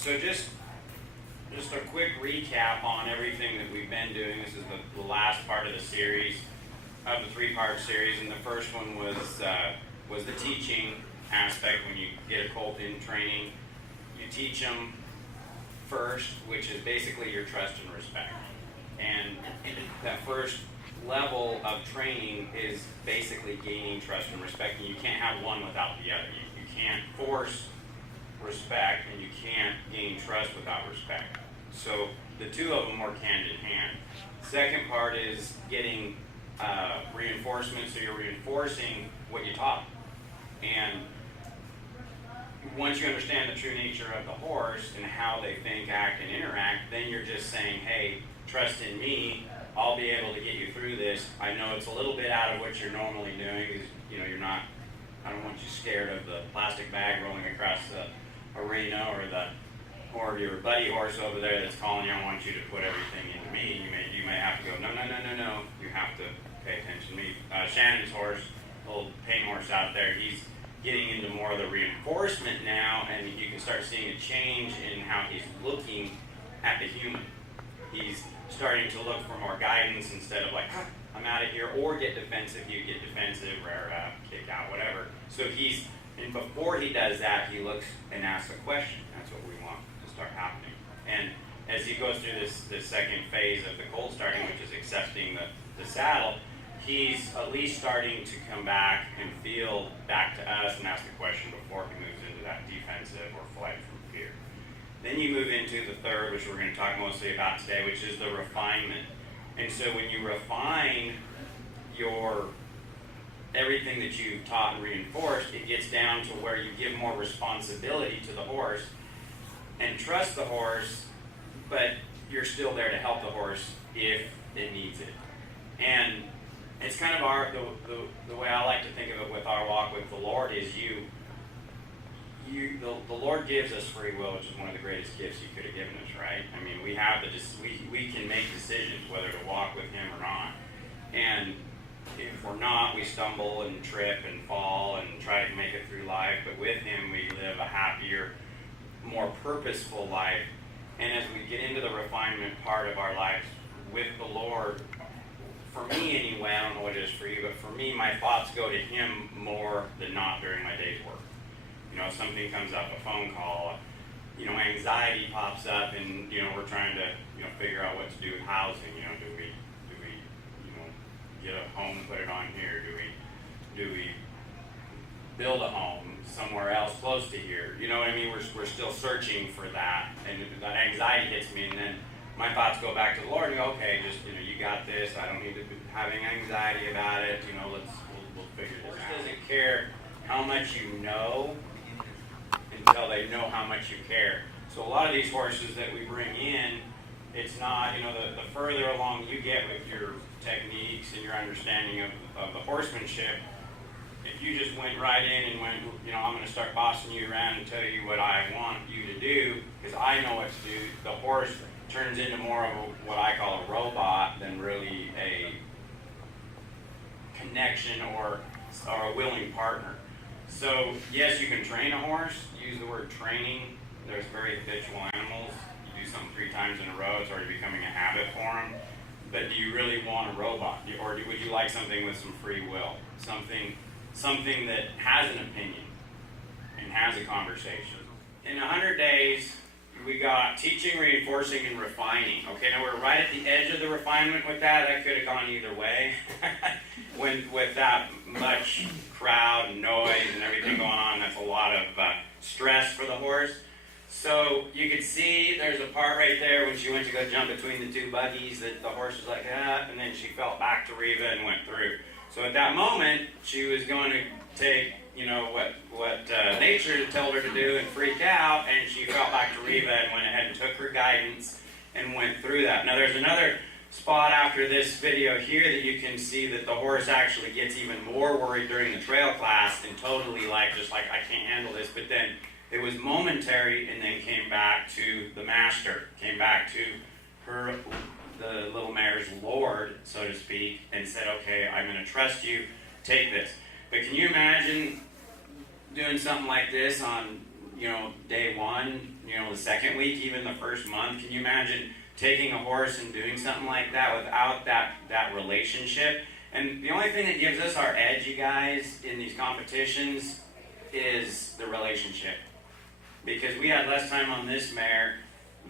So just a quick recap on everything that we've been doing. This is the last part of the series, of the three-part series, and the first one was the teaching aspect. When you get a colt in training, you teach them first, which is basically your trust and respect. And that first level of training is basically gaining trust and respect, and you can't have one without the other. You can't force respect, and you can't gain trust without respect. So the two of them work hand in hand. Second part is getting reinforcement, so you're reinforcing what you taught. And once you understand the true nature of the horse and how they think, act, and interact, then you're just saying, hey, trust in me, I'll be able to get you through this. I know it's a little bit out of what you're normally doing, because you're not, I don't want you scared of the plastic bag rolling across the arena, or your buddy horse over there that's calling you, I want you to put everything into me. You may have to go, no. You have to pay attention to me. Shannon's horse, little paint horse out there, he's getting into more of the reinforcement now, and you can start seeing a change in how he's looking at the human. He's starting to look for more guidance instead of like, I'm out of here, or get defensive. You get defensive, rear up, kick out, whatever. So and before he does that, he looks and asks a question. That's what we want to start happening. And as he goes through this second phase of the colt starting, which is accepting the saddle, he's at least starting to come back and feel back to us and ask the question before he moves into that defensive or flight from fear. Then you move into the third, which we're going to talk mostly about today, which is the refinement. And so when you refine everything that you've taught and reinforced, it gets down to where you give more responsibility to the horse and trust the horse, but you're still there to help the horse if it needs it. And it's kind of the way I like to think of it with our walk with the Lord is the Lord gives us free will, which is one of the greatest gifts He could have given us, right? I mean, we can make decisions whether to walk with Him or not. And if we're not, we stumble and trip and fall and try to make it through life. But with Him, we live a happier, more purposeful life. And as we get into the refinement part of our lives with the Lord, for me anyway, I don't know what it is for you, but for me, my thoughts go to Him more than not during my day's work. If something comes up, a phone call, anxiety pops up, and we're trying to figure out what to do with housing. Do we get a home, put it on here? Do we build a home somewhere else close to here? You know what I mean? We're still searching for that, and that anxiety hits me, and then my thoughts go back to the Lord and go, okay, just you got this. I don't need to be having anxiety about it. We'll figure this out. Doesn't care how much you know until they know how much you care. So a lot of these horses that we bring in, it's not, the further along you get with your techniques and your understanding of the horsemanship, if you just went right in and went, I'm going to start bossing you around and tell you what I want you to do, because I know what to do, the horse turns into more of what I call a robot than really a connection or a willing partner. So, yes, you can train a horse. Use the word training. There's very habitual animals. You do something 3 times in a row, it's already becoming a habit for them. But do you really want a robot? Or would you like something with some free will? Something that has an opinion and has a conversation. In 100 days, we got teaching, reinforcing, and refining. Okay, now we're right at the edge of the refinement with that. That could have gone either way. With that much crowd and noise and everything going on, that's a lot of stress for the horse. So you could see there's a part right there when she went to go jump between the 2 buggies that the horse was like, and then she felt back to Reva and went through. So at that moment, she was going to take what nature told her to do and freak out, and she felt back to Reva and went ahead and took her guidance and went through that. Now there's another spot after this video here that you can see that the horse actually gets even more worried during the trail class and totally just like I can't handle this, but then it was momentary and then came back to the master, came back to the little mare's lord, so to speak, and said, okay, I'm going to trust you, take this. But can you imagine doing something like this on day one, the second week, even the first month. Can you imagine taking a horse and doing something like that without that relationship? And the only thing that gives us our edge, you guys, in these competitions is the relationship. Because we had less time on this mare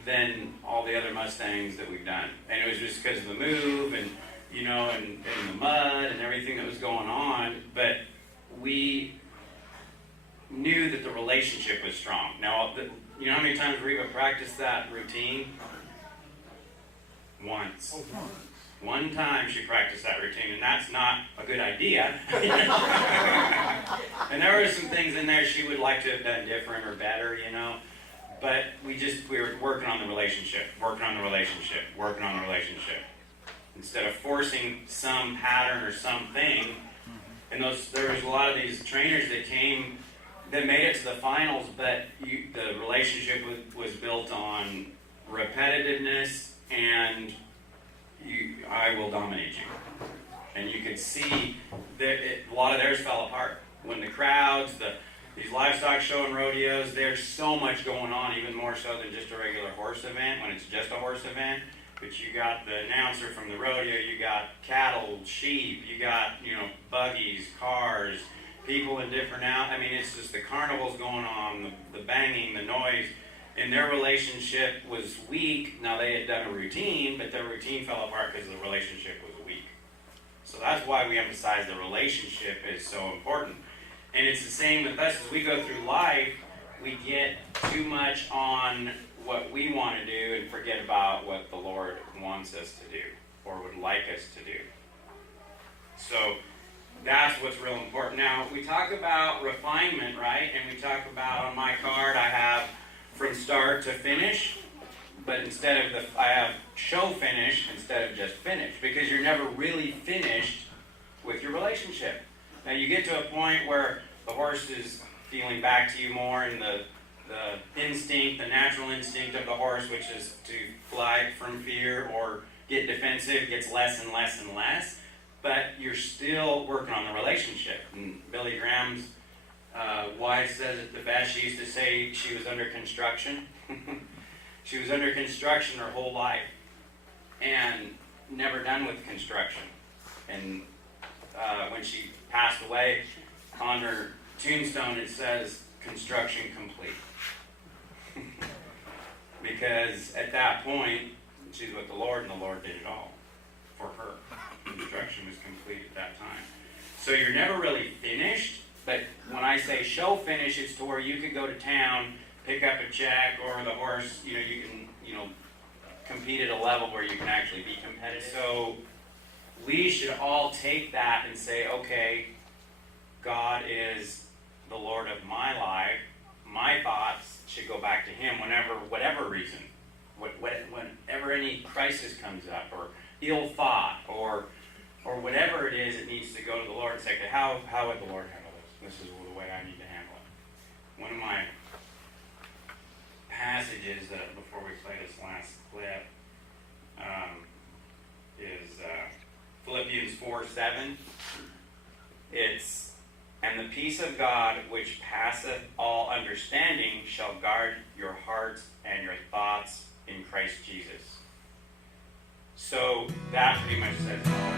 than all the other Mustangs that we've done. And it was just because of the move and, and the mud and everything that was going on. But we knew that the relationship was strong. Now, you know how many times Reba practiced that routine? Once. One time she practiced that routine, and that's not a good idea. And there were some things in there she would like to have done different or better, But we were working on the relationship. Instead of forcing some pattern or something. And there was a lot of these trainers that came that made it to the finals, but the relationship was built on repetitiveness and I will dominate you. And you could see that a lot of theirs fell apart. When the crowds, these livestock show and rodeos, there's so much going on, even more so than just a regular horse event, when it's just a horse event. But you got the announcer from the rodeo, you got cattle, sheep, you got, buggies, cars, people in different it's just the carnivals going on, the banging, the noise. And their relationship was weak. Now, they had done a routine, but their routine fell apart because the relationship was weak. So that's why we emphasize the relationship is so important. And it's the same with us. As we go through life, we get too much on what we want to do and forget about what the Lord wants us to do or would like us to do. So that's what's real important. Now, we talk about refinement, right? And we talk about, on my card, I have from start to finish, but I have show finish instead of just finish, because you're never really finished with your relationship. Now, you get to a point where the horse is feeling back to you more, and the instinct, the natural instinct of the horse, which is to fly from fear or get defensive, gets less and less and less, but you're still working on the relationship. And Billy Graham's wife says it the best. She used to say she was under construction. She was under construction her whole life and never done with construction. And when she passed away, on her tombstone it says, "Construction complete." Because at that point, she's with the Lord, and the Lord did it all for her. Construction was complete at that time. So you're never really finished, but when I say show finish, it's to where you could go to town, pick up a check, or the horse, you can, compete at a level where you can actually be competitive. So we should all take that and say, okay, God is the Lord of my life. My thoughts should go back to Him whatever reason, whenever any crisis comes up, or ill thought, or whatever it is, it needs to go to the Lord and say, okay, how would the Lord handle this? This is the way I need to handle it. One of my passages that, before we play this last clip, is Philippians 4:7. It's, "And the peace of God, which passeth all understanding, shall guard your hearts and your thoughts in Christ Jesus." So that pretty much says it all.